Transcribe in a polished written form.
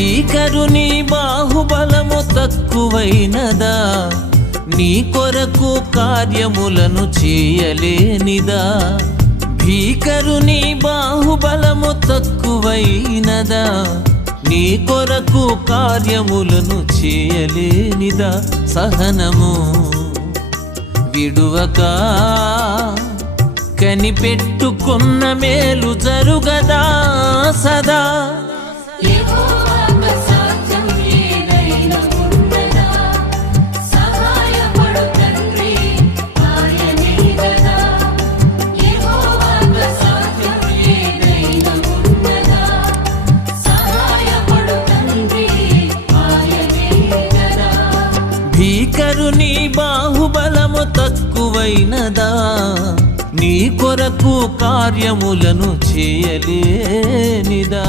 భీకరుని బాహుబలము తక్కువైనదా, నీ కొరకు కార్యములను చేయలేనిదా. భీకరుని బాహుబలము తక్కువైనదా, నీ కొరకు కార్యములను చేయలేనిదా. సహనము విడువక కనిపెట్టుకున్న మేలు జరుగదా సదా. భీకరుని బాహుబలము తక్కువైనదా, నీ కొరకు కార్యములను చేయలేనిదా.